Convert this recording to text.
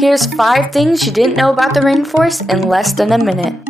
Here's 5 things you didn't know about the rainforest in less than a minute.